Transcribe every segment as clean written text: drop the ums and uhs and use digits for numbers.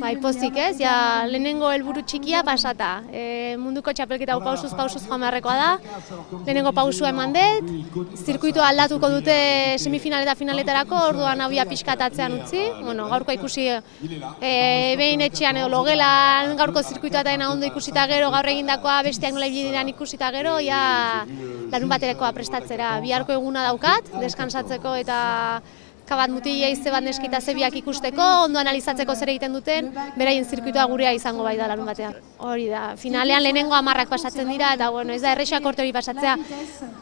Bai, pozik ez, ja, lehenengo helburu txikia pasata. Munduko txapelketa pausuz joan beharrekoa da. Lehenengo pausua eman dut, zirkuitua aldatuko dute semifinal eta finaletarako, orduan abia pixkatatzean utzi. Bueno, gaurko ikusi behin etxean edo logelan gaurko zirkuitua eta ondo ikusita gero, gaur egindakoa besteak nola ibili diren ikusita gero, ja larun baterekoa prestatzera. Biharko eguna daukat, deskansatzeko eta kabat mutila izte bat neskita zebiak ikusteko, ondo analizatzeko zer egiten duten, beraien zirkuitua gurea izango bai da larun batean. Hori da, finalean lehenengo 10 pasatzen dira, eta bueno, ez da errexak korte hori pasatzea,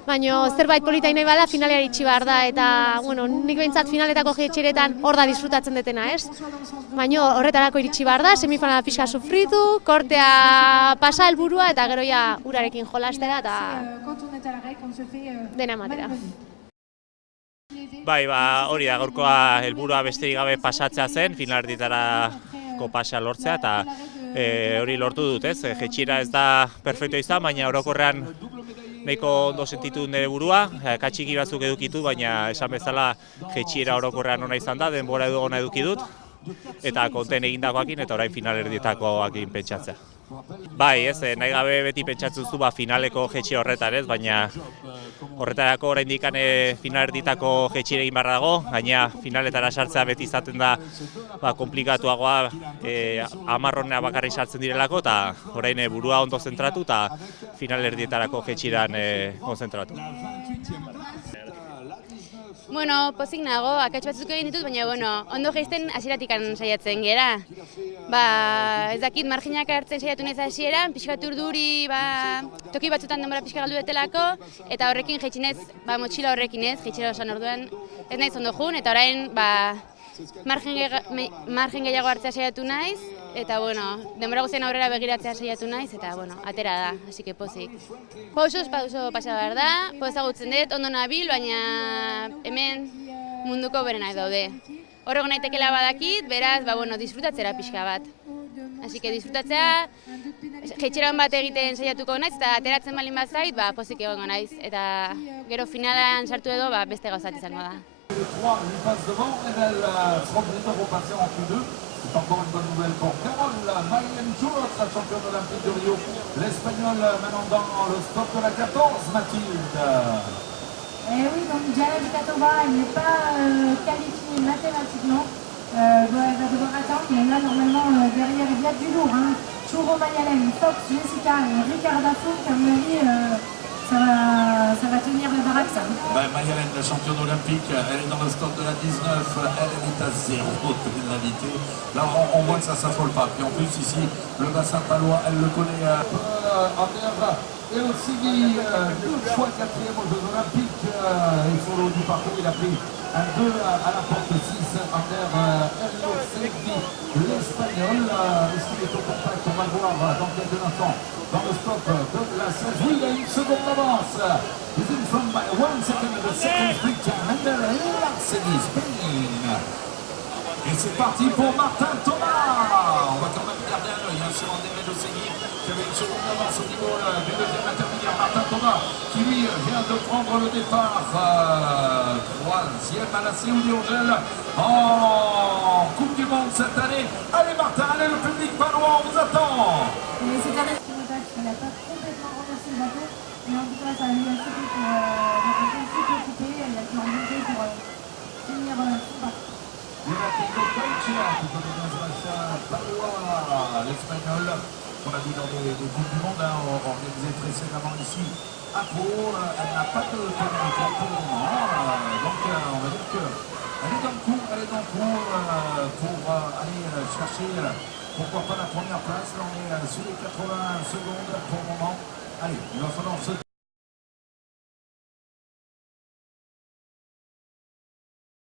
baina zerbait polita nahi bada finalea iritsi behar da, eta bueno, nik behintzat finaletako jetxeretan hor da disfrutatzen detena, ez? Baina horretarako iritsi behar da, semifinala pixka sufritu, kortea pasa helburua, eta gero ja urarekin jolastera, eta dena ematera. Bai, hori da, gaurkoa helburua besterik gabe pasatzea zen, finalerditarako pasa lortzea, eta hori lortu dut, ez? Jetxiera ez da perfekto izan, baina orokorrean nahiko ondo sentitu nire burua, katxiki batzuk edukitu, baina esan bezala jetxiera orokorrean ona izan da, denbora edo ona eduki dut, eta konten egindakoakin eta orain finalerdietakoakin pentsatzea. Bai, ez, nahi gabe beti pentsatzen zu finaleko jetxi horretan, ez, baina horretarako oraindik finalerditako jetxire egin behar dago, baina finaletara sartzea beti izaten da komplikatuagoa, 10 bakarrik sartzen direlako, eta orain burua ondo zentratu eta finalerdietarako jetxiran konzentratu. Bueno, pozik nago, akats batzuk egin ditut, baina ondo jaisten hasieratik saiatzen gera. Ez dakit, marginak hartzen saiatu naiz hasieran, pixkat urduri, toki batzutan denbora pixka galdu betelako, eta horrekin jaitsi naiz, motxila horrekin ez, jaitsera osan orduan, ez naiz ondo jun, eta orain margen gehiago hartzea saiatu naiz, eta denbora guztien aurrera begiratzea saiatu naiz, eta atera da, hasi que pozik. Pauso pasa behar da, ezagutzen dut, ondo nabil, baina hemen munduko berenak daude. Horrego naitekela badakit, beraz, disfrutatzera pixka bat. Hasi que disfrutatzea, jetxeran bat egiten saiatuko naiz, eta ateratzen balin bazait, pozik egongo naiz, eta gero finalan sartu edo beste gauzat izango da. C'est encore une bonne nouvelle pour Carole Mayenne Tours, la championne olympique de Rio. L'Espagnol maintenant dans le stop de la 14, Mathilde. Et oui, donc Diana Dikatova, elle n'est pas qualifiée mathématiquement. Elle va devoir attendre, mais là normalement derrière il y a du lourd. Churo Mayalen, Fox, Jessica et Ricarda Fouk, à mon avis, ça va tenir la baraque ça. Mayalen, la championne olympique, elle est dans le stop de la 19, elle est à 0 de l'invité. Là on voit que ça ne s'affole pas. Puis en plus ici, le bassin palois, elle le connaît. Et aussi 2 fois 4e aux Jeux Olympiques. Et sur le haut du parcours, il a pris un 2 à la porte 6 Ander Elio Segdi, l'Espagnol. Est-ce qu'il est au contact? On va le voir dans quelques instants. Dans le stop de la 16, oui, il a 1 seconde d'avance. He's in front by 1 second of the second sprint time. Ander Elio Spain. Et c'est parti pour Martin Thomas. On va quand même garder un œil sur Ander Elio Segdi, qui avait 1 seconde d'avance au niveau du deuxième intermédiaire. Martin Thomas, qui lui vient de prendre le départ. 3e à la Séoul d'Urgel en Coupe du Monde cette année. Allez Martin, allez le public palois, on vous attend. Et cette année, il n'a pas complètement renversé le bateau, mais en tout cas, ça a eu assez vite pour occupé. Elle a pu remonter pour finir son bateau. L'Espagnol, qu'on a vu dans des Coupes du Monde, organisées précédemment ici à Pau. Elle n'a pas de pénalité pour le moment, donc on va dire qu'elle est dans le coup, pour aller chercher, pourquoi pas la première place. Là on est sur les 80 secondes pour le moment. Allez, il va falloir se